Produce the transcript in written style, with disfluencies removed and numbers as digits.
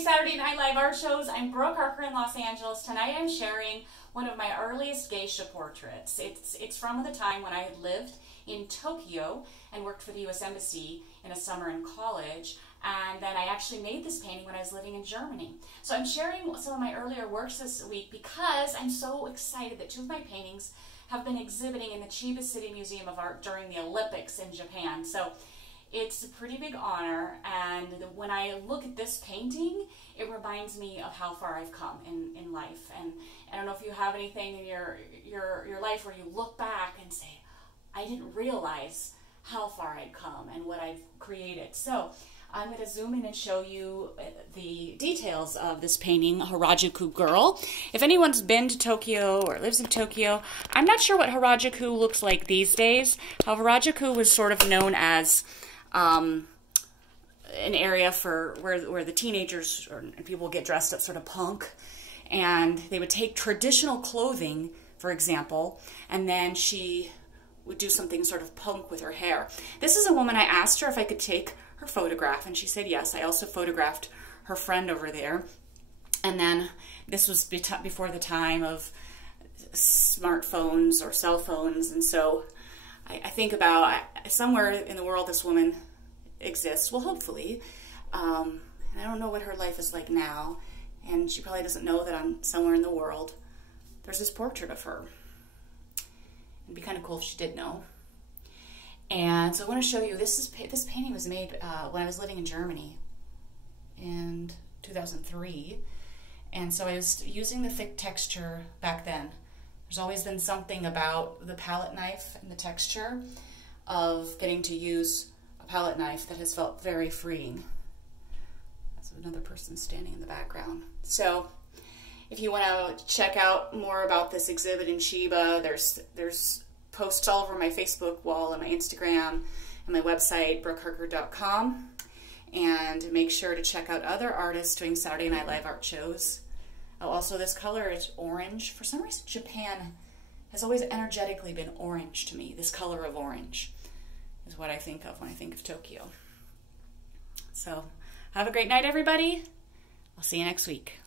Saturday Night Live art shows. I'm Brooke Harker in Los Angeles. Tonight I'm sharing one of my earliest geisha portraits. It's from the time when I had lived in Tokyo and worked for the U.S. Embassy in a summer in college. And then I actually made this painting when I was living in Germany. So I'm sharing some of my earlier works this week because I'm so excited that two of my paintings have been exhibiting in the Chiba City Museum of Art during the Olympics in Japan. So it's a pretty big honor, and when I look at this painting, it reminds me of how far I've come in life. And I don't know if you have anything in your life where you look back and say, I didn't realize how far I'd come and what I've created. So I'm going to zoom in and show you the details of this painting, Harajuku Girl. If anyone's been to Tokyo or lives in Tokyo, I'm not sure what Harajuku looks like these days. Harajuku was sort of known as an area for where the teenagers or people get dressed up sort of punk, and they would take traditional clothing, for example, and then she would do something sort of punk with her hair. This is a woman. I asked her if I could take her photograph, and she said yes. I also photographed her friend over there. And then this was before the time of smartphones or cell phones, and so I think about somewhere in the world this woman exists. Well, hopefully. And I don't know what her life is like now, and she probably doesn't know that I'm somewhere in the world. There's this portrait of her. It'd be kind of cool if she did know. And so I want to show you, this painting was made when I was living in Germany in 2003. And so I was using the thick texture back then. There's always been something about the palette knife and the texture of getting to use a palette knife that has felt very freeing. That's another person standing in the background. So if you want to check out more about this exhibit in Chiba, there's posts all over my Facebook wall and my Instagram and my website, brookeharker.com. And make sure to check out other artists doing Saturday Night Live art shows. Oh, also, this color is orange. For some reason, Japan has always energetically been orange to me. This color of orange is what I think of when I think of Tokyo. So, have a great night, everybody. I'll see you next week.